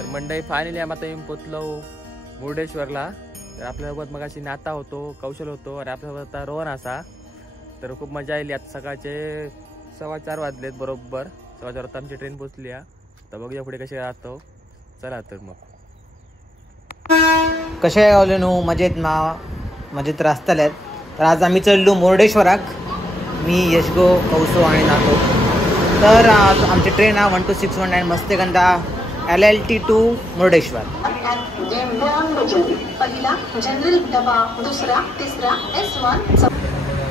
तर मंडई फायनली आम्ही आता येऊन पोचलो मुर्डेश्वरला. तर आपल्यासोबत मग अशी नाता होतो, कौशल होतो आणि आपल्यासोबत आता रोहन असा. तर खूप मजा आली. आता सकाळचे 4:15 वाजलेत बरोबर. 4:15 वाजता आमची ट्रेन पोचली आहे. तर बघूया पुढे कसे राहतो. चला तर मग कशे गावले न्हू मजेत मजेत रास्ताल्यात. तर आज आम्ही चढलो मुर्डेश्वराक. मी यशगो कौसो आणि नातो. तर आज आमची ट्रेन हा 12619 मस्तेगंधा LLT टू मुर्डेश्वर.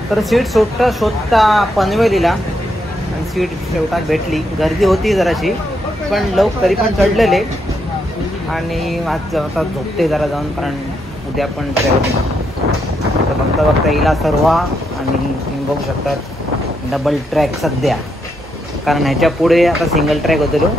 तर सीट शोधता पनवेलीला आणि सीट शेवटाक भेटली. गर्दी होती जराशी पण लोक तरी पण चढलेले. आणि आज आता झोपते जरा जाऊन कारण उद्या पण ट्रेन. तर बघता येईल सर्व. आणि तुम्ही बघू शकतात डबल ट्रॅक सध्या, कारण ह्याच्या पुढे आता सिंगल ट्रॅक होतो.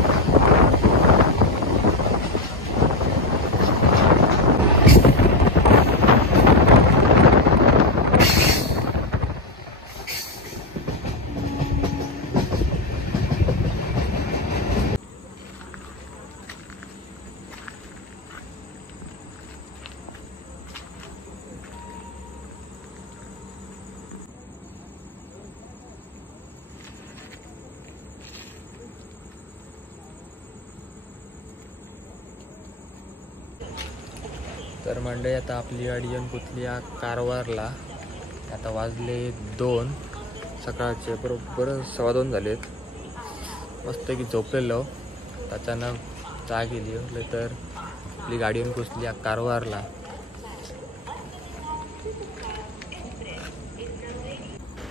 तर मंडई आता आपली गाडी येऊन पोचली कारवारला. आता वाजले 2 सकाळचे बरोबर 2:15 झालेत. मस्त की झोपलेलो. अचानक जाग गेली तर आपली गाडी येऊन पोचली कारवारला.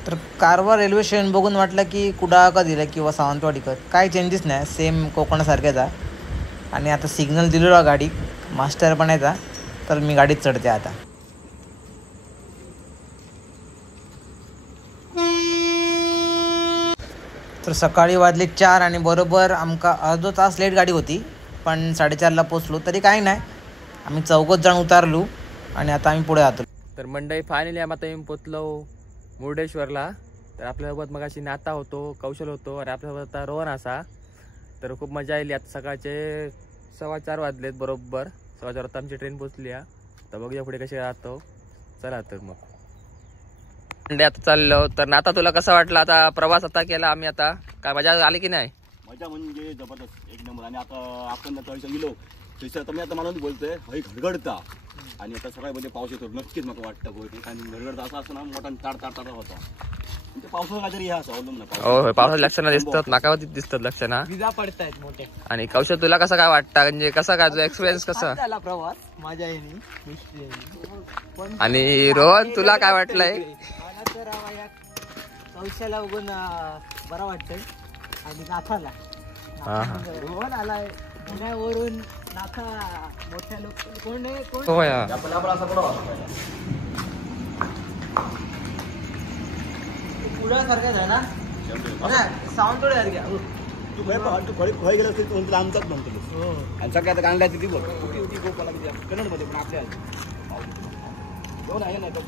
तर कारवार रेल्वे स्टेशन बघून वाटलं की कुडाळ दिलं किंवा सावंतवाडीकर काय चेंजेस नाही, सेम कोकणासारखेच आहे. आणि आता सिग्नल दिलेला गाडी मास्टर बनायचा. तर मी गाडीत चढते आता. तर सकाळी वाजले 4 आणि बरोबर आमका अर्धा तास लेट गाडी होती. पण 4:30ला पोचलो तरी काही नाही. आम्ही 4 जण उतारलो आणि आता आम्ही पुढे जातो. तर मंडई फायनली आम्ही आता येऊन पोचलो मुर्डेश्वरला. तर आपल्यासोबत मग अशी नाता होतो, कौशल होतो आणि आपल्यासोबत आता रोहन असा. तर खूप मजा आली. आता सकाळचे 4:15 वाजलेत बरोबर. 4:15 वाजता आमची ट्रेन पोचली आहे. तर बघूया पुढे कसे राहतो. चला तर मग मंडई आता चाललो. तर नाता तुला कसा वाटला आता प्रवास आता केला आम्ही, आता काय मजा आली की नाही? मजा म्हणजे जबरदस्त, एक नंबर. आणि आता आपण थंयसर गेलो थंयसर आता मी आता मला बोलतोय हय घडघडता. आणि आता सकाळी म्हणजे पाऊस येतो नक्कीच म्हाका वाटतं गोय. आणि घडघडता असं असं ना मोठा ताड होता. म्हणजे पावसाळा काहीतरी हे असं अवलंबून हो पावसाच्या लक्षणं दिसतात, नाकावरती दिसतात लक्षणं. विजा पडतायत मोठे. आणि कौशल तुला कसं काय वाटतं, म्हणजे कसा काय तुझा एक्सपिरियन्स कसा झाला प्रवास? मजा येईल. आणि रोहन तुला काय वाटलंय? कौशला बघून बरं वाटतंय. आणि नाथाला रोहन आलाय पुण्यावरून. नाथा मोठ्या लोक कोण हो या पुण्यासारखंच आहे ना, सावंतवाडी सारख्या. तू खय गेलं असेल तुला आमचाच म्हणतो. आणि सगळ्यात गांगड्याची ती बघ होती गोपाला कन्नडमध्ये पण आपल्या दोन आहे ना तो.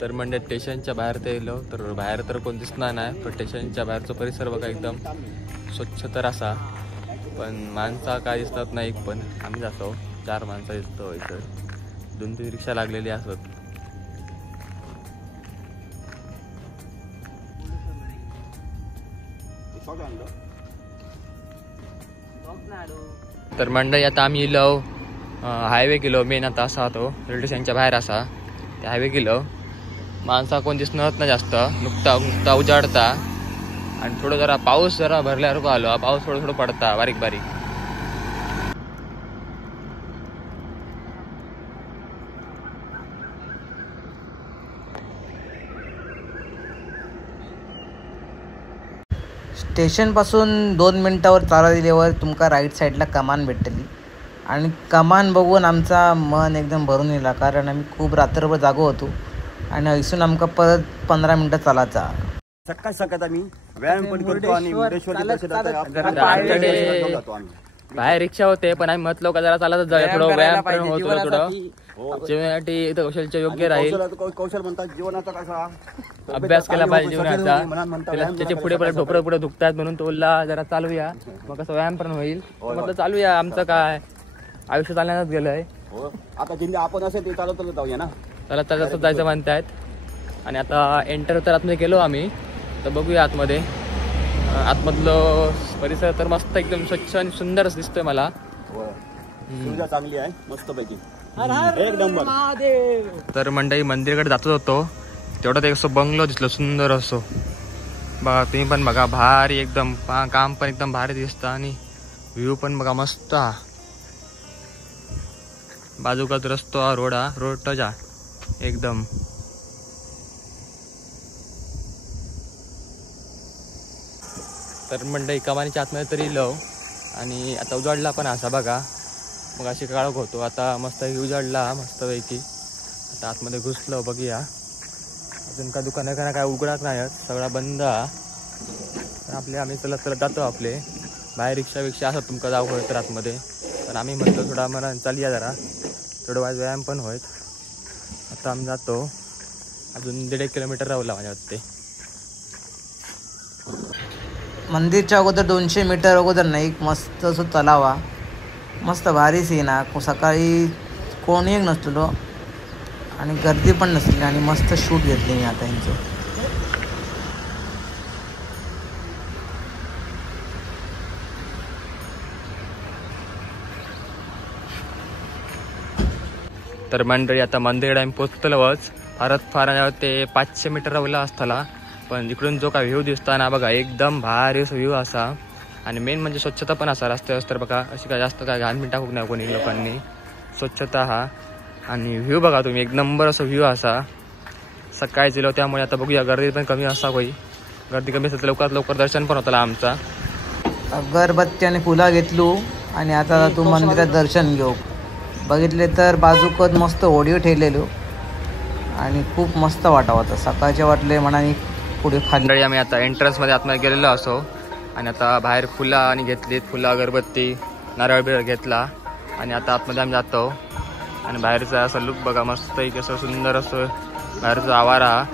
तर म्हणजे स्टेशनच्या बाहेर ते येलो. तर बाहेर तर कोण दिसणार नाही, पण स्टेशनच्या बाहेरचा परिसर बघा एकदम स्वच्छ तर असा. पण माणसा काय दिसतात नाही. पण आम्ही जातो 4 माणसं दिसतो. इथं 2-3 रिक्षा लागलेली असत. तर मंडळी आता आम्ही येलो हायवे गेलो. मेन आता असा तो रेल्वे स्टेशनच्या बाहेर असा ते हायवे गेलो. माणसा कोण दिसणार नाही जास्त, नुकता उजाडता. आणि थोडं जरा पाऊस जरा भरल्यासारखं आलो. पाऊस थोडं पडता बारीक बारीक. स्टेशनपासून 2 मिनटावर चालत दिल्यावर तुमका राईट साईडला कमान भेटली. आणि कमान बघून आमचा मन एकदम भरून येला, कारण आम्ही खूप रात्रभर जागो होतो. आणि हयसून आमका परत 15 मिनटं चालायचा. सकाळ आम्ही व्यायाम पण करतो आणि मुर्डेश्वरचे दर्शन बाहेर रिक्षा होते पण आम्ही म्हटलो का जरा चालत जाऊया, थोडं व्यायाम पण होतो थोडं जीवनासाठी इथं कौशलच्या योग्य राहील. कौशल म्हणतात जीवनाचा कसा अभ्यास केला पाहिजे जीवनाचा. त्याचे पुढे ढोपरं पुढे दुखतात म्हणून तोला जरा चालूया, मग कसं व्यायाम पण होईल. म्हटलं चालूया, आमचं काय आयुष्य चालण्यातच गेलंय. आता जिंदगी आपण असेल ते चालत जाऊया ना, चालत चालत जायचं म्हणतायत. आणि आता एंटर तर आतमध्ये गेलो आम्ही, तर बघूया आतमध्ये. आतमधलं परिसर तर मस्त एकदम स्वच्छ आणि सुंदरच दिसतोय मला. सुविधा चांगली आहे मस्त पैकी एक नंबर. तर मंडळी मंदिराकडे जातच होतो तेवढ्यात एक असं बंगलो दिसलं सुंदर असो. बघा तुम्ही पण बघा, भारी एकदम काम पण एकदम भारी दिसतं आणि व्ह्यू पण बघा मस्त. बाजूकाच रस्तो हा रोड टचा एकदम. तर मंडळी कमानीच्या आतमध्ये तरी लव आणि आता उजाडला पण असा बघा. मग अशी काळोख होतो, आता मस्त उजाडला मस्तपैकी. आता आतमध्ये घुसलो, बघूया अजून का दुकानं काय उघडाच नाही, सगळा बंद. आम्ही चलत चलत जातो आपले. बाहेर रिक्षा असं तुमका जाऊ होत आतमध्ये, पण आम्ही म्हणतो थोडा मला चालूया जरा, थोडं वाज व्यायाम पण होत. आता आम्ही जातो, अजून 1.5 किलोमीटर राहूला माझ्या वाटते. मंदिरच्या अगोदर 200 मीटर अगोदर नाही मस्त असं तलावा, मस्त भारी सीन आहे. सकाळी कोणी एक नसलेलो आणि गर्दी पण नसली आणि मस्त शूट घेतली मी आता यांचं. तर मंडळी आता मंदिराकडे आम्ही पोचतलोच. फार ते 500 मीटर राहूला असताना, पण इकडून जो काय व्ह्यू दिसताना बघा एकदम भारी व्ह्यू असा. आणि मेन म्हणजे स्वच्छता पण असा रस्त्यावर बघा, अशी काय जास्त काय घाण टाकूक नाही कोणी लोकांनी, स्वच्छता हा. आणि व्ह्यू बघा तुम्ही, एक नंबर असं व्ह्यू असा. सकाळी गेलो त्यामुळे आता बघूया गर्दी पण कमी असा होई. गर्दी कमी असेल लवकरात लवकर दर्शन पण होतं आमचा. अगरबत्ती आणि फुला घेतलो आणि आता तू मंदिरात दर्शन घेऊ. बघितले तर बाजूकत मस्त ओढी ठेवलेलो आणि खूप मस्त वाटा होता. सकाळचे वाटले मनाने पुढे खाली. आम्ही आता एंट्रन्समध्ये आतमध्ये गेलेलो असो आणि आता बाहेर फुलं आणि घेतलीत, फुलं अगरबत्ती नारळ बिरळ घेतला आणि आता आतमध्ये आम्ही जातो. आणि बाहेरचा असं लुक बघा मस्त एक असं सुंदर असं बाहेरचा आवारा.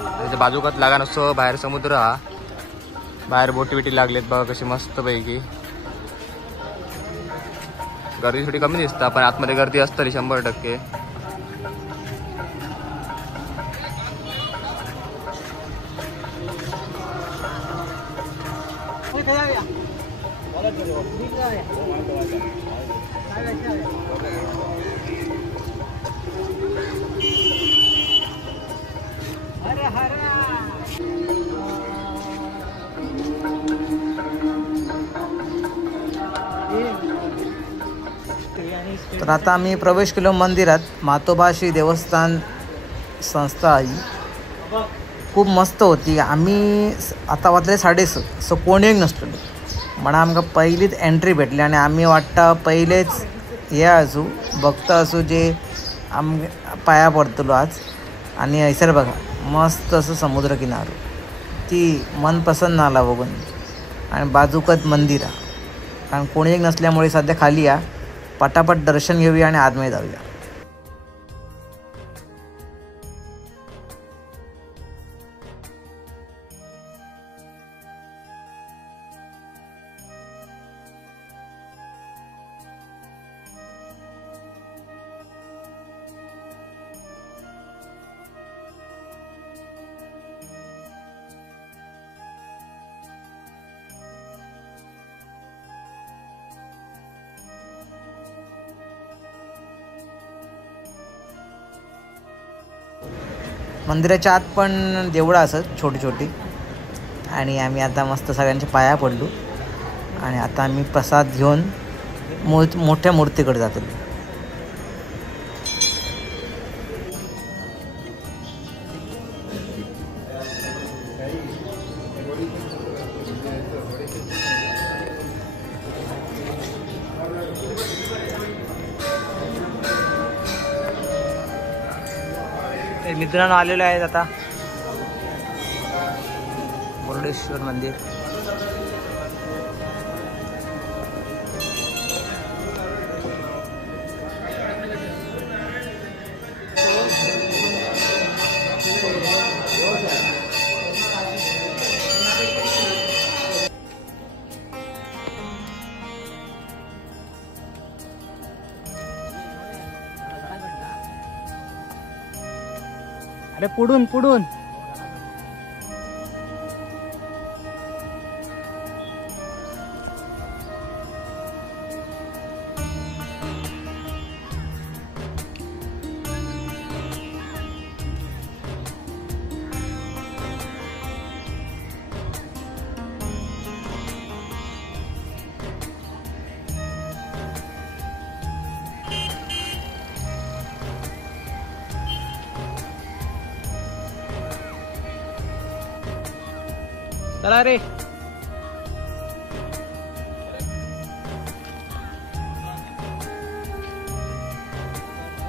त्याच्या बाजूकात लागा नसतो, बाहेर समुद्र हा, बाहेर बोटी बिटी लागलेत बघा कशी मस्त पैकी. गर्दी थोडी कमी दिसता, पण आतमध्ये गर्दी असतली 100%. तर आता आम्ही प्रवेश केलो मंदिरात. मातोबाशी देवस्थान संस्था ही खूप मस्त होती. आम्ही आता वाजले 6:30, सो कोणी एक नसलेलो म्हणा आमकां पहिलीच एंट्री भेटली आणि आम्ही वाटता पहिलेच हे असू बघता असू जे पाया पडतलो आज. आणि हैसर बघा मस्त असं समुद्र किनारो, ती मन पसंत आला बघून. आणि बाजूकत मंदिर आहे, कारण कोणी एक नसल्यामुळे सध्या खाली आहे. पटापट दर्शन घेऊया आणि आतमध्ये जाऊया. मंदिराच्या आत पण देवळं असत छोटी छोटी. आणि आम्ही आता मस्त सगळ्यांच्या पाया पडलो आणि आता आम्ही प्रसाद घेऊन मोठ्या मूर्तीकडे जातो. मित्रांनो आलेलो आहेत आता मुरुडेश्वर मंदिर. अरे पुढून पुढून चला रे.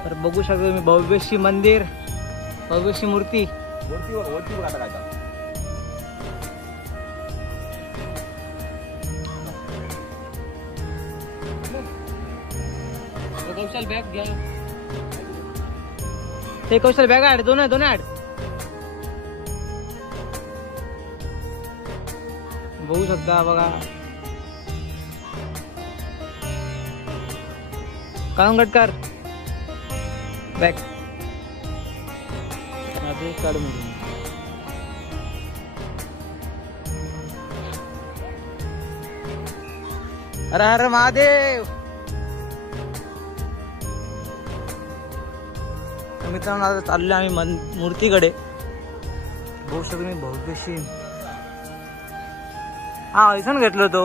तर बघू शकतो तुम्ही भव्यशी मंदिर, भव्यशी मूर्ती. वरती बघ आता काय का. कौशल बॅग घ्या. ते कौशल बॅग आड दोन आड बघू शकता बघा. काळंगटकर बॅग काढून अरे अरे महादेव. मित्रांनो आता चाललो आम्ही मूर्तीकडे. बघू शकतो मी भव्यशी. हा ऐसून घेतलो तो.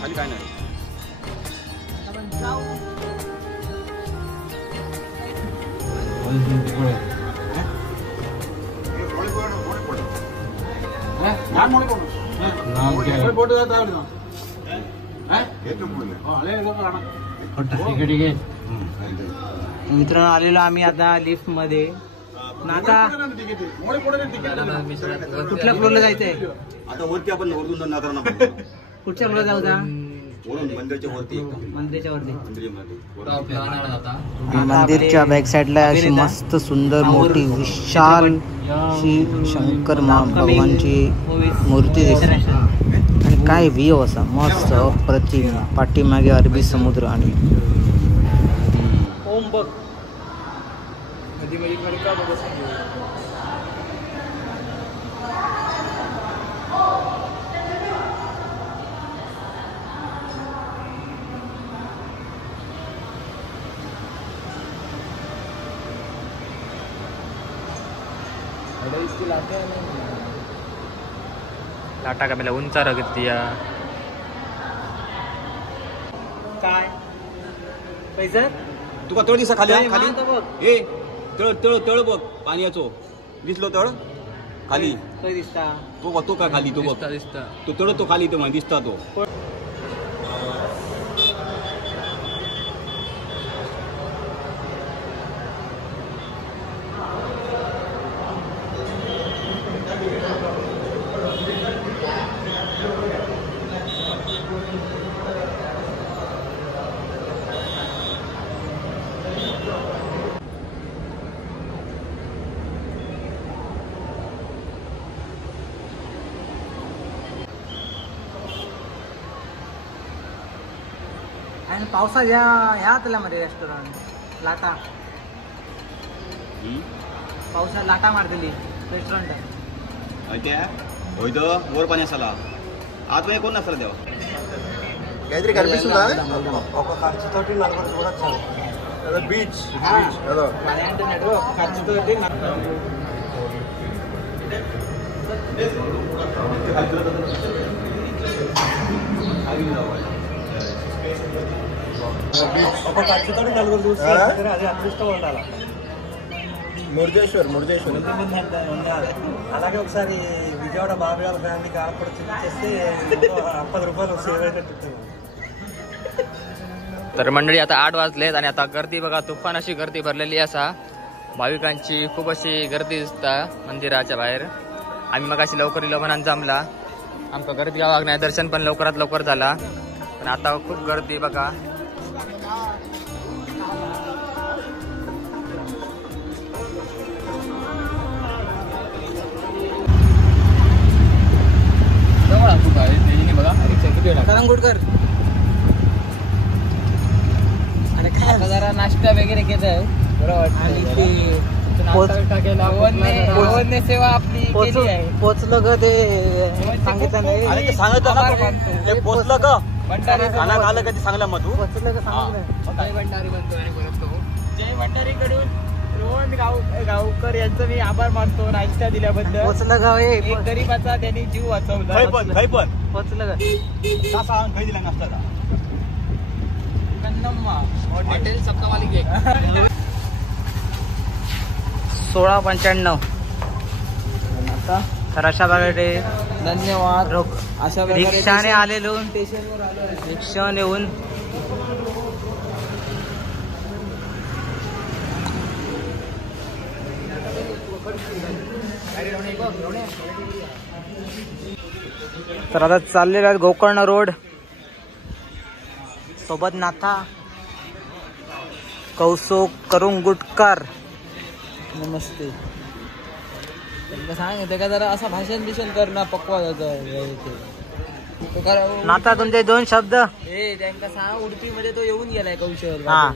खाली काय नाही. मित्रांनो आलेलो आम्ही आता लिफ्ट मध्ये. आता कुठल्या फ्लोरला जायचंय? आता वरती आपण वरतून नाकारा कुठच्या फ्लोरला जाऊ द्या? मंदिराच्या वरती. मंदिराच्या वरती. आपल्या मंदिरच्या बॅक साइडला अशी मस्त सुंदर मोठी विशाल अशी शंकर भगवानची मूर्ती दिसते. आणि काय व्ह्यू असा मस्त अप्रतिम. पाठीमागे अरबी समुद्र आणि ओम बघ लाटा का मेला उंचार किती काय पैसा तुका तळ दिसा खाली काय खाली मानतो बघ. ए तळ तळ तळ बघ पाण्याचो दिसलो तळ खाली काय दिसता तो बघ तो का खाली तो बघ दिसता तो तळ तो खाली तो दिसता तो. आणि पावसाच्या ह्या मध्ये रेस्टॉरंट लाटा पावसात लाटा मारतली रेस्टॉरंट होय तो वर पाणी असाला आत कोण नसला तेव्हा काहीतरी गरमी सुद्धा बीच మురుదేశ్వర్ అలాగే ఒకసారి విజయవాడ బాబు ఫ్యామిలీ కాకపోతే చూపించేస్తే 50 రూపాయలు సేవ్ అయ్యేటట్టు. तर मंडळी आता 8 वाजलेत आणि आता गर्दी बघा, तुफान अशी गर्दी भरलेली असा. भाविकांची खूप अशी गर्दी दिसता मंदिराच्या बाहेर. आम्ही मग अशी लवकर इलो म्हणून जमला, आमका गर्दी गावाक नाही, दर्शन पण लवकरात लवकर झाला. पण आता खूप गर्दी बघा. करंगुटकर आणि काय जरा नाश्ता वगैरे केलं आहे बरं वाटतं. आणि ते सेवा आपली केली आहे. पोचलं ग ते सांगितलं नाही, पोचलं का आलं का ते सांगला मग तू पोचलं का सांगितलं. जय भंडारी म्हणतो आणि बोलत तो जय भंडारी कडून रोहन गावकर यांचं मी आभार मानतो नाश्ता दिल्याबद्दल. पोचलं गाव एक गरीबाचा त्यांनी जीव वाचवला. पोचलं का सांग काही दिला नाश्ता हॉटेल सप्तावाली केक 16:95. तर अशा प्रकारे धन्यवाद. अशा रिक्षाने आलेलो, रिक्षाने येऊन तर आता चाललेला आहे गोकर्ण रोड सोबत नाथा कौसो करंगुटकर. नमस्ते. त्यांना सांग का जरा असं भाषण बिषण कर ना, पक्वा नाथा तुमचे 2 शब्द. त्यांना सांग उडपी मध्ये तो येऊन गेलाय कौशल. हा,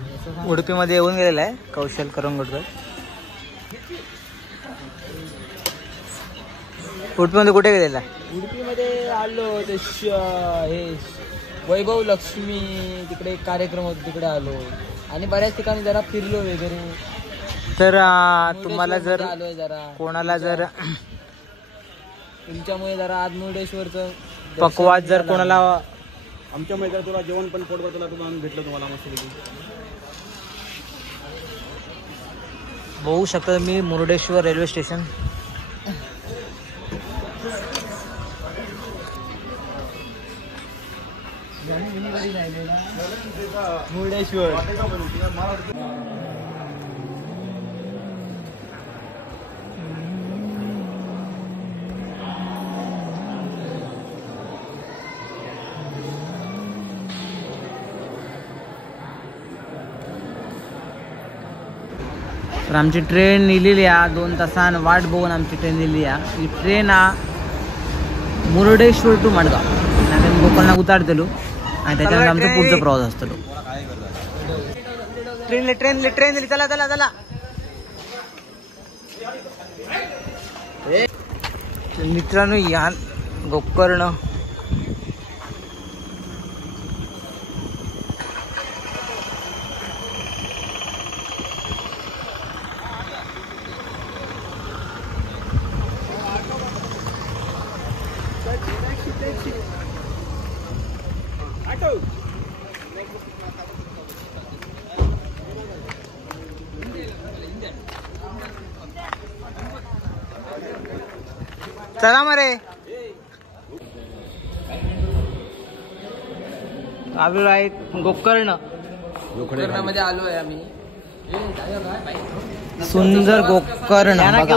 उडपी मध्ये येऊन गेलेला आहे कौशल करंगुटकर. उडपी मध्ये कुठे गेलेला आहे? उडपी मध्ये आलो ते हे वैभव लक्ष्मी तिकडे एक कार्यक्रम होता, तिकडे आलो आणि बऱ्याच ठिकाणी जरा फिरलो वगैरे. तर तुम्हाला जर आलोय जरा, कोणाला जर तुमच्यामुळे जरा आज मुर्डेश्वरचं पकवाज जर कोणाला आमच्या मैत्रिणी तुला जेवण पण पोटभर तुला भेटलं तुम्हाला मस्त बघू शकता मी मुर्डेश्वर रेल्वे स्टेशन. मुर्डेश्वर तर आमची ट्रेन नेलेली आहे. 2 तासान वाट बघून आमची ट्रेन नेली आहे. ही ट्रेन मुर्डेश्वर टू मडगाव आम्ही गोकर्णात उतारतेलो आणि त्याच्यानंतर आमचा पुढचा प्रवास असतो. ट्रेन चला चला चला. मित्रांनो या गोकर्ण चला मरे आलो आहे गोकर्ण. मध्ये आलोय आम्ही. सुंदर गोकर्ण बघा.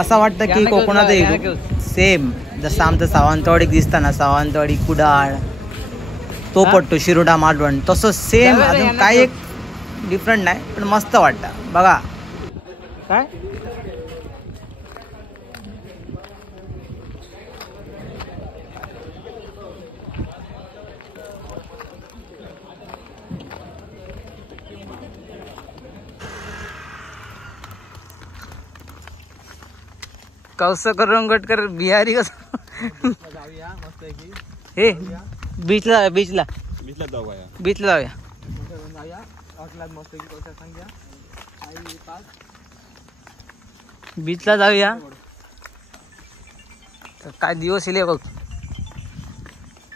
असं वाटतं की कोकणात येईल सेम जसं आमचं सावंतवाडी दिसताना सावंतवाडी कुडाळ तो पट्टो शिरोडा मालवण तसं सेम. अजून काही एक डिफरंट नाही पण मस्त वाटतं बघा. काय कौस करंगुटकर बिहारी कसं हे बीचला जाऊया. मस्त सांग्या बीचला जाऊया. तर काय दिवस येईल बघ.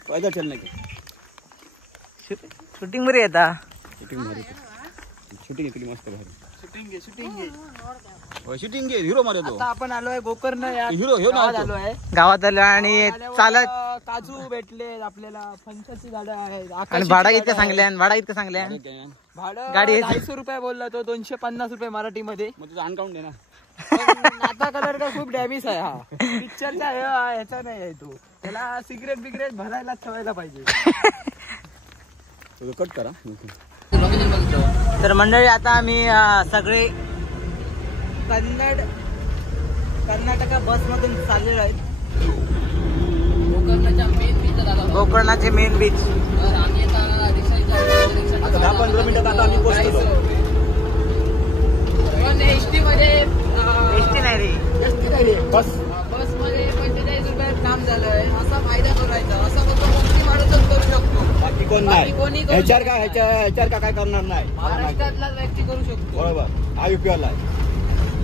फायदा चल नाही शूटिंग बरी येता. शूटिंग केली मस्त भारी. शूटिंग शूटिंग हिरो मारे तो. आता आपण आलोय गोकर्ण या हिरो आलोय. गावात आलो आणि चालत. काजू भेटले आपल्याला, फणसाची झाडं आहेत. आणि भाडा इतकं सांगल्या. भाडं गाडी 250 रुपये बोलला तो, 250 रुपये मराठीमध्ये. मग तुझा अनकाउंट दे ना. आता कलर का खूप डॅमेज आहे. हा पिक्चरचा ह्याचा नाही आहे तो. त्याला सिगरेट बिगरेट भरायला ठेवायला पाहिजे. कट करा. तर मंडळी आता आम्ही सगळे कर्नाटका बस मधून चाललेलो आहेत गोकर्णाचे मेन बीच. आता 10-15 मिनिटात आता आम्ही पोहोचतो. एसटी मध्ये एसटी नाही रे, बस बस मध्ये 45 रुपयात काम झालंय. असा फायदा करायचा. असा कसं मुक्ती माणूसच करू शकतो. बाकी कोण नाही. कोणी ह्याच्यावर का काय करणार नाही. महाराष्ट्रातला व्यक्ती करू शकतो. बरोबर. हा UP वाला आहे.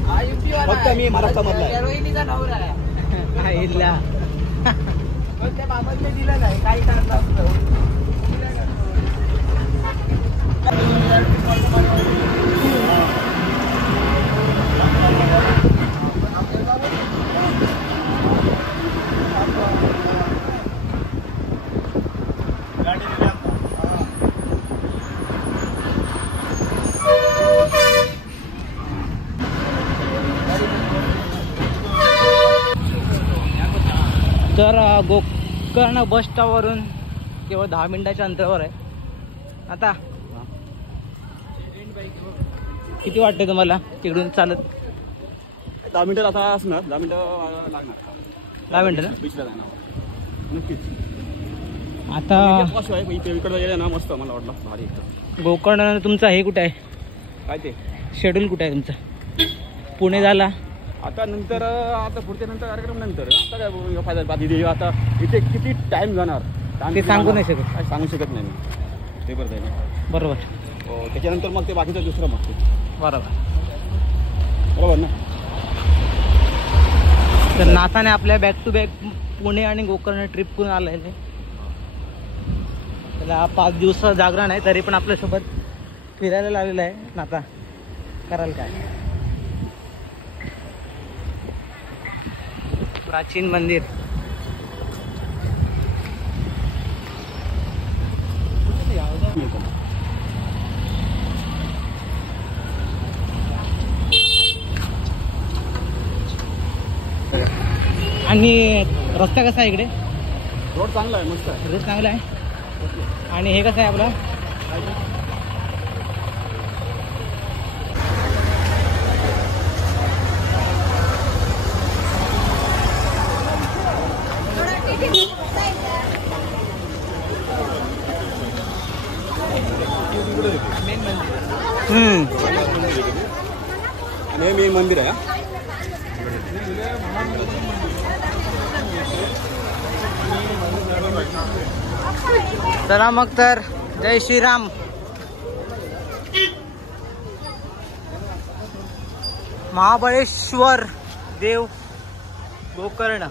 हा युपी वाला फक्त मी महाराष्ट्रामधला आहे. रोहिणीचा नवरा आहे. पण त्या बाबतने दिलं नाही काही कारणास्तव. तर गोकर्ण बस स्टॉपवरून केवळ 10 मिनिटाच्या अंतरावर आहे. आता किती वाटते तुम्हाला तिकडून चालत? 10 मिनिटात आता असणार. 10 मिनिटं लागणार. 10 मिनिटं ना? बीचला जाणार नक्कीच. आता इकडे गेलं ना मस्त. मला वाटलं भारी एकदम. गोकर्ण तुमचा हे कुठे आहे? काय ते शेड्यूल कुठे आहे तुमचं? पुणे झाला आता नंतर. आता पुढच्या नंतर कार्यक्रम नंतर. आता काय फायदा बाकी. आता इथे किती टाइम जाणार ते सांगू नाही शकत. काय सांगू शकत नाही मी. ते बरं आहे. बरोबर. हो त्याच्यानंतर मग ते बाकीचं दुसरं मग ते. बरोबर ना. तर नाथाने आपल्या बॅक टू बॅक पुणे आणि गोकर्ण ट्रिप करून आलेले. त्याला 5 दिवस जागरण आहे तरी पण आपल्यासोबत फिरायला लावलेलं आहे. नाथा कराल काय? प्राचीन मंदिर. आणि रस्ता कसा आहे इकडे? रोड चांगला आहे. मस्त आहे. रोड चांगला आहे. आणि हे कसं आहे आपलं? मेन मंदिर आहे. चला मग तर जय श्रीराम. महाबळेश्वर देव गोकर्ण.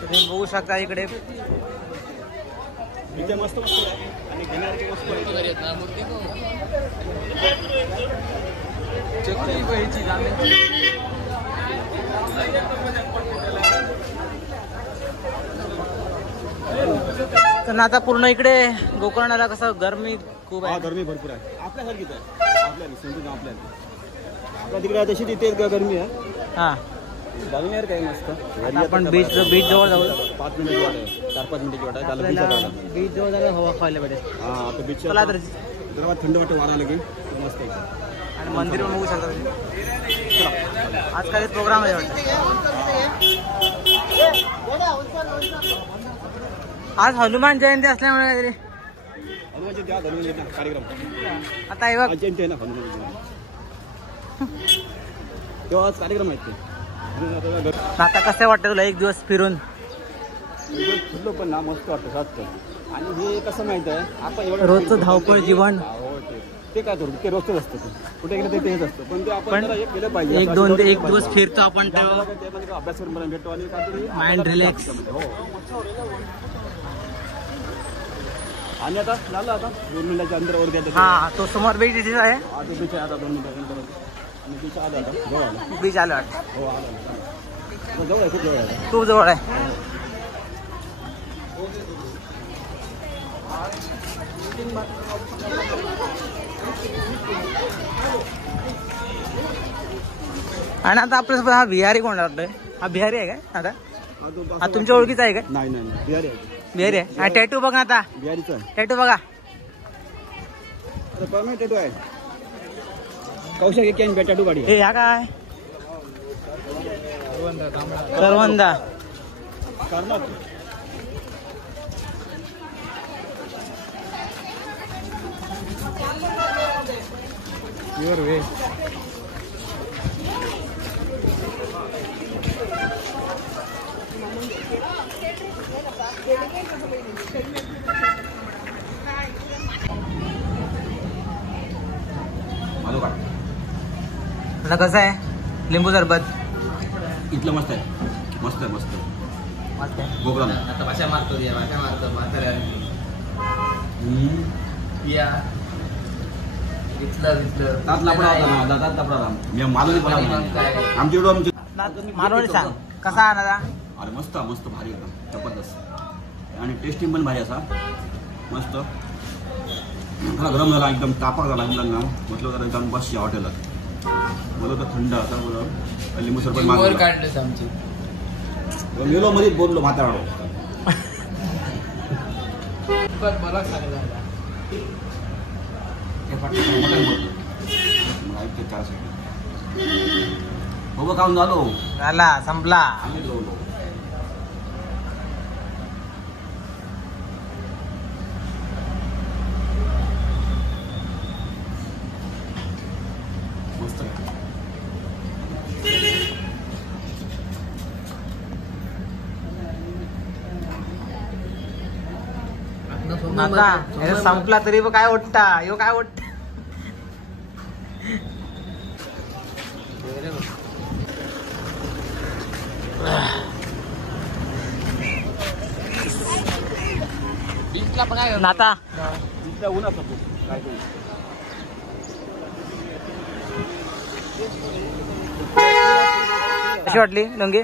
तुम्ही बघू शकता इकडे इथे मस्त वस्तू आहे आणि घेण्यासारखी वस्तू आहे. तर आता पूर्ण इकडे गोकर्णाला कसं गरमी खूप आहे. गरमी भरपूर आहे. आपल्यासारखीच आहे. आपल्या तिकडे तशी तिथे गरमी आहे. हा जाऊन यार काय मस्त. आपण बीच जवळ जाऊ. 5 मिनिटाची वाट आहे. 4-5 मिनिटाची वाट आहे. त्याला बीच जवळ जायला हवा खायला पाहिजे. हा आता बीच चला तर जरा थंड वाटत वारा लगे मस्त आहे. आणि मंदिर पण बघू शकता. आज काही प्रोग्राम आहे वाटतं. आज हनुमान जयंती असल्यामुळे काहीतरी हनुमान जयंती कार्यक्रम. आता हे बघ जयंती आहे ना हनुमान जयंती. तेव्हा आज कार्यक्रम आहेत ते. आता कसं वाटतं तुला 1 दिवस फिरून? फुलं पण ना मस्त वाटतं जास्त. आणि हे कसं माहित आहे आपण एवढं रोजचं धावपळ जीवन. ते काय करू ते रोजच असतं ते कुठे गेलं ते तेच असतं पण ते आपण जरा एक केलं पाहिजे. एक दोन ते एक दिवस फिरतो आपण त्यामध्ये अभ्यास करून भेटतो आणि काहीतरी माइंड रिलॅक्स. आणि आता झालं आता 2 मिनिटाच्या अंतरावरती आता हा तो समोर बीच दिसत आहे. आता बीच आहे आता 2 मिनिटाच्या अंतरावरती आणि बीच आलं आता जवळ आलं. बीच आलं वाटतं. हो आलं जवळ आहे खूप जवळ आहे. खूप जवळ आहे. आणि आता आपल्यासोबत हा बिहारी कोण वाटतोय? हा बिहारी आहे काय आता? हा तुमच्या ओळखीचा आहे काय? नाही बिहारी आहे. बिहारी आहे. हा टॅटू बघा आता. बिहारीचं आहे. टॅटू बघा. परमनंट टॅटू आहे. कौशल एक कॅन टॅटू गाडी हे ह्या काय? करवंदा. Pure veg. आता कसं आहे लिंबू सरबत? इथलं मस्त आहे. मस्त आहे मस्त मस्त आहे. गोगरा आता भाषा मारतो या इथलं तात लापडा होता ना तात लापडा मी मालवणी पण आमच्या एवढं आमची मालवणी सांग कसा आहे दादा? अरे मस्त मस्त भारी एकदम जबरदस्त आणि टेस्टिंग पण भारी असा मस्त. मला गरम झाला एकदम तापक झाला मुलांना म्हटलं जरा जाऊन बस या हॉटेलात. बोलत तर थंड असा बोल लिंबू सरबत मागवलं काढलं आमची मेलो मध्ये बोललो म्हाताराडो मला सांगितलं ऐकते 4 सेकंड हो खाऊन झालो झाला संपला. आम्ही जेवलो. मस्त आता हे संपला तरी पण काय ओटता यो काय ओट. नाता इथल्या उन्हात होतो काय करू. कशी वाटली लुंगी?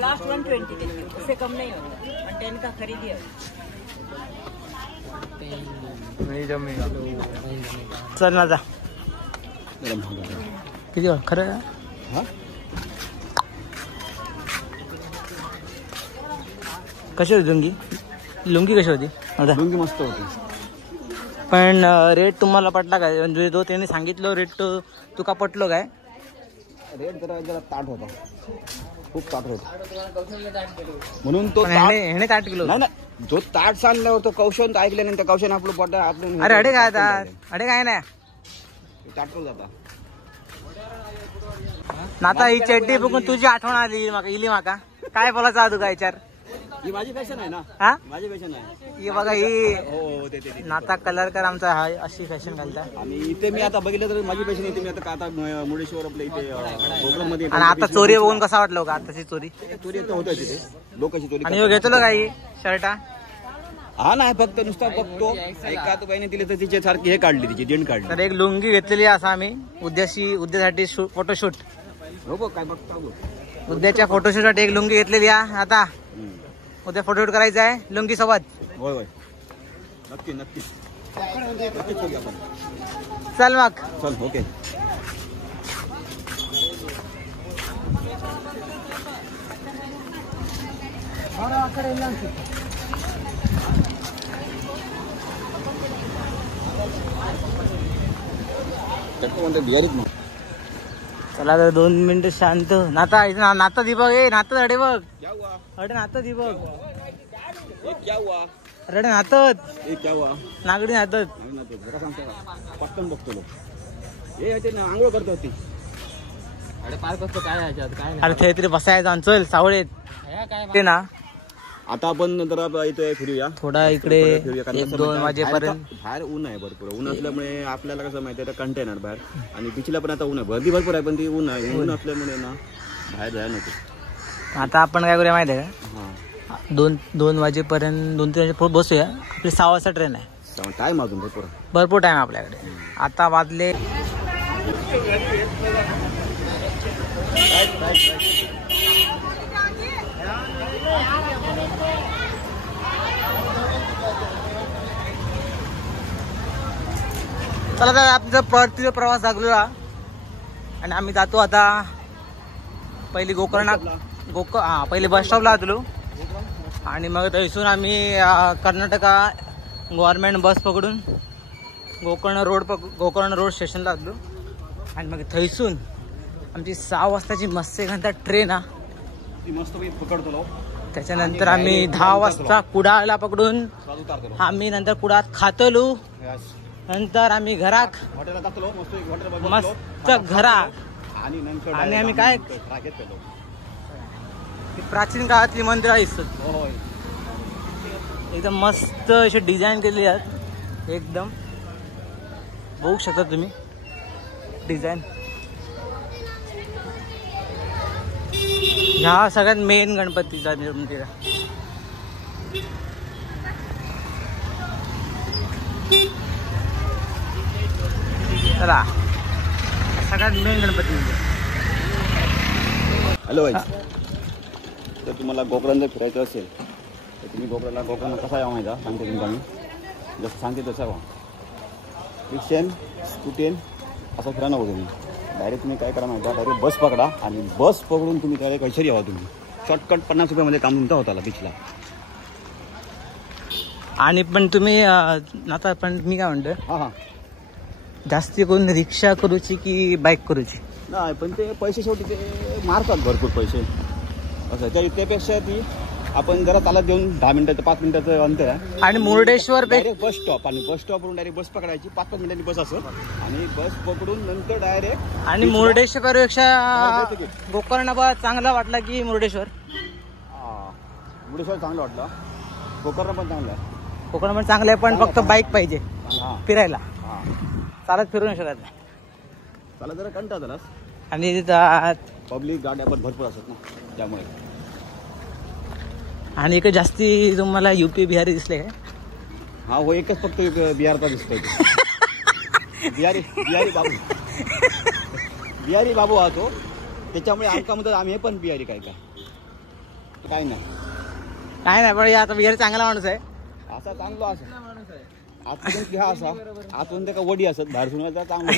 लास्ट 120 के उससे कम नहीं होगा और 10 का खरीदी है. नाही जमेगा. चल ना जा. गरम झालं. किती खरं आहे? हा कशी होती लुंगी? लुंगी कशी होती? लुंगी मस्त होती. पण रेट तुम्हाला पटला काय? म्हणजे जो त्याने सांगितलं रेट तुका पटलो काय? रेट जरा ताट होता खूप ताट होता म्हणून तो ह्याने 8 किलो. नाही नाही जो ताट सांगल्यावर तो कौशन ऐकल्यानंतर कौशन आपलं पोट आपलं अरे अडे काय अडे काय नाही ताटून जाता. नाता ही चड्डी बघून तुझी आठवण आली माका इली माका काय बोलायचं तू काय विचार? ही माझी फॅशन आहे ना. हा माझी फॅशन आहे. ही बघा ही हो ते नाता कलर कर आमचा हा अशी फॅशन घालता. आणि इथे मी आता बघितलं तर माझी फॅशन येते. मी आता आता मुर्डेश्वर आपल्या इथे प्रोग्राम मध्ये आणि आता चोरी बघून कसा वाटलं का? आताची चोरी चोरी आता होत तिथे लोकांची चोरी. आणि घेतलो काही शर्टा? हा नाही फक्त नुसता बघतो एका तू बाईने दिले तर तिचे सारखी हे काढली तिची दिंड काढली. तर एक लुंगी घेतलेली असा आम्ही उद्यासाठी फोटोशूट. हो बघ काय बघतो उद्याच्या फोटोशूटसाठी एक लुंगी घेतलेली आहे. आता उद्या फोटोशूट करायचा आहे लुंगी सोबत. होय होय नक्की नक्की नक्कीच करूया आपण. चल मग चल ओके. बिहारीत मग चला तर 2 मिनिटं शांत. नाता नाता दीपक ए नातं अडे बघ अडे नातं दीपक अरे नातत नागडी नातत पटकन बघतो लोक हे आंघोळ करतो होती. अरे पार्क असतो काय ह्याच्यात काय अरे ते तरी बसायचं चल सावळेत ते ना आता आपण जरा इथे फिरूया थोडा इकडे फिरूया, कारण 1-2 कसं माहिती आहे, वाजेपर्यंत बाहेर ऊन आहे भरपूर. ऊन असल्यामुळे आपल्याला कसं माहिती आहे कंटेनर बाहेर आणि बीचला पण आता ऊन आहे, गर्दी भरपूर आहे पण ती ऊन आहे. ऊन असल्यामुळे ना बाहेर जायला नको. आता आपण काय करूया माहिती आहे हां का 2 वाजेपर्यंत 2-3 वाजेपर्यंत बसूया. आपली 6 वाजता ट्रेन आहे, टाइम अजून भरपूर. भरपूर टाइम आपल्याकडे. आता वाजले चला तर आमचा परतीचा प्रवास लागलो आणि आम्ही जातो आता पहिली पहिले बस स्टॉपला आलो आणि मग इथून आम्ही कर्नाटका गव्हर्नमेंट बस पकडून गोकर्ण रोड स्टेशनला आलो आणि मग थैसून आमची 6 वाजताची मस्त एखादा ट्रेन मस्त पकडतो. त्याच्यानंतर आम्ही 10 वाजता कुडाळला पकडून आम्ही नंतर कुडाळात खातलो. नंतर आम्ही घराक हॉटेलला जातो मस्त घराक आणि नंतर आणि आम्ही काय प्राचीन काळातली मंदिरं दिसतात एकदम मस्त अशी डिझाईन केलेली आहेत. एकदम बघू शकता तुम्ही डिझाईन. ह्या सगळ्यात मेन गणपतीचा मंदिर आहे. चला सगळ्यात मेन गणपती मंदिर. हॅलो भाई, तर तुम्हाला गोकर्ण जर फिरायचं असेल तर तुम्ही गोकर्ण कसा यावं माहिती सांगतो तुम्ही. आम्ही जसं सांगते तसं यावं. रिक्षेन स्कूटेन असं फिरा नको तुम्ही. डायरेक्ट तुम्ही काय करा माहिती डायरेक्ट बस पकडा आणि बस पकडून तुम्ही डायरेक्ट कैसरी यावा. तुम्ही शॉर्टकट 50 रुपयामध्ये काम तुमचा होता बीचला. आणि पण तुम्ही आता पण मी काय म्हणतो हां जास्ती करून रिक्षा करूची की बाईक करूची. नाही पण ते पैसे शेवटी ते मारतात भरपूर पैसे असं. त्यापेक्षा ती आपण जरा चालत देऊन 10 मिनिटाचं 5 मिनिटाचं अंतर आहे आणि मुर्डेश्वर डायरेक्ट बस स्टॉप आणि बस स्टॉपवरून डायरेक्ट बस पकडायची. 5-5 मिनिटांनी बस असेल आणि बस पकडून नंतर डायरेक्ट. आणि मुर्डेश्वरपेक्षा गोकर्ण चांगला वाटला की मुर्डेश्वर? मुर्डेश्वर चांगलं वाटलं. गोकर्ण पण चांगलं आहे. कोकण पण चांगलं आहे पण फक्त बाईक पाहिजे फिरायला. चालत फिरू नाही शकत नाही. चालत जरा कंटाळा झालास आणि पब्लिक गाड्या पण भरपूर असतात ना त्यामुळे. आणि इकडे जास्ती तुम्हाला युपी बिहारी दिसले काय? हा हो एकच फक्त बिहारचा दिसतोय. बिहारी बाबू हा तो. त्याच्यामुळे आमका म्हणतात आम्ही हे पण बिहारी काय काय नाही पण आता बिहारी चांगला माणूस आहे. असा चांगला असा आतून घ्या असा आतून त्या का वडी असत बाहेर सुनायचा चांगला.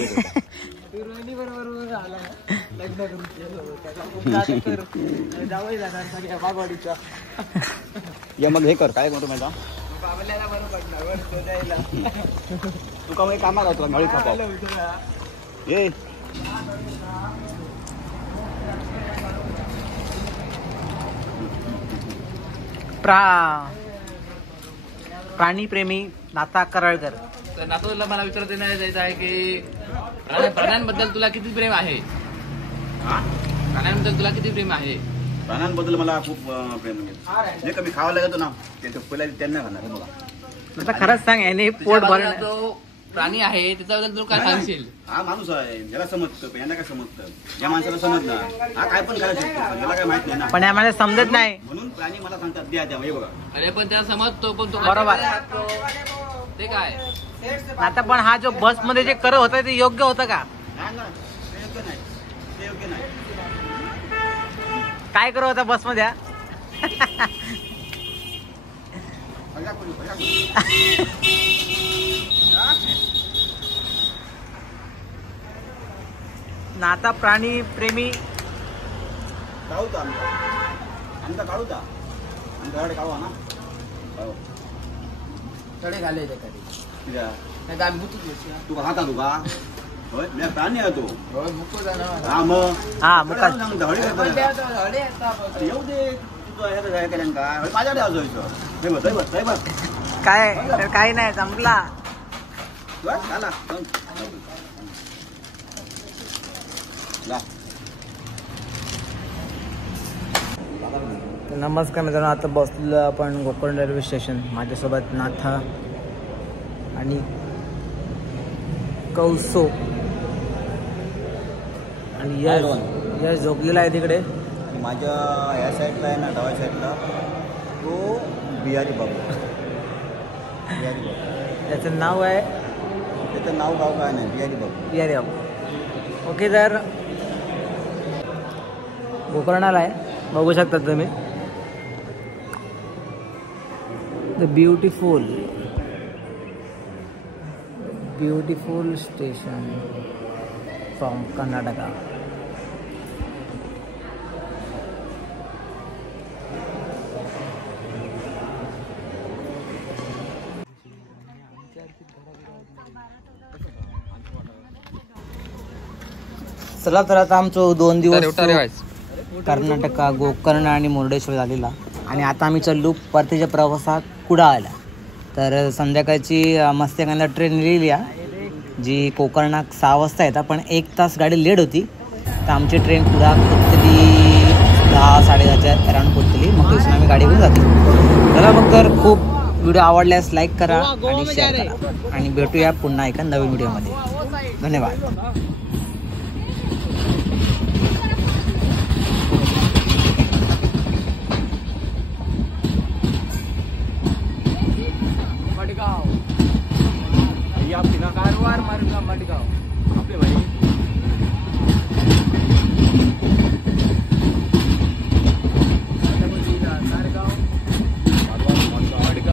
या मग हे कर काय म्हणतो माझा तू का कामाला होतो नळी खापा ये. प्राणीप्रेमी नाता कराळकर. तर नातूला मला विचारत जायचं आहे की प्राण्यांबद्दल तुला किती प्रेम आहे? प्राण्यांबद्दल तुला किती प्रेम आहे? प्राण्यांबद्दल मला खूप प्रेम आहे. जे कमी खावायला लागतो ना ते पहिला त्यांना खाणार मला. आता खरंच सांग याने पोट भरलं. जो प्राणी आहे त्याच्याबद्दल तू काय सांगशील? हा माणूस आहे याला समजतं यांना काय समजतं या माणसाला समजणार हा काय पण करायला शकतो याला काय माहित नाही ना. पण आम्हाला समजत नाही म्हणून प्राणी मला सांगतात द्या द्या हे बघा. अरे पण त्याला समजतो पण तो बरोबर ते काय आता पण हा जो बस मध्ये जे करत होता ते योग्य होतं का? ते योग्य नाही ते योग्य नाही. काय करत होता बस मध्ये? नाता प्राणी प्रेमी काढू आमचा काढू का आमच्याकडे काढू ना थोडे घाले तू का खाता तू का होय मी प्राणी आहे तो. जाणार येऊ दे तुझं काय माझ्याकडे असायचं काय तर काही नाही संपला. नमस्कार मित्रांनो, आता बसलो आपण कोकण रेल्वे स्टेशन. माझ्यासोबत नाथा आणि कौसो आणि यश झोपलेला आहे तिकडे. माझ्या या साईडला आहे ना, डाव्या साईडला तो बिहारी बाबू. त्याचं नाव आहे, त्याचं नाव गाव काय नाही, बिहारी बाबू. ओके, तर गोकर्णाला आहे, बघू शकता तुम्ही. The beautiful station from Karnataka. चला तर आता आमचं 2 दिवस कर्नाटका, गोकर्ण आणि मुर्डेश्वर झालेला आणि आता आम्ही चाललो परतीच्या प्रवासात कुडाळला. तर संध्याकाळची मस्ती करायला ट्रेन लिहिली जी कोकणात 6 वाजता येतात, पण 1 तास गाडी लेट होती. तर आमची ट्रेन कुडाळ पोचली 10-10:30च्या अराउंड पोचली. मग तिथून आम्ही गाडी घेऊन जातो. चला मग, तर खूप व्हिडिओ आवडल्यास लाईक करा आणि शेअर करा आणि भेटूया पुन्हा एका नवीन व्हिडिओमध्ये. धन्यवाद. मडगाव कारवार मार्ग मडगाव आपले भाई.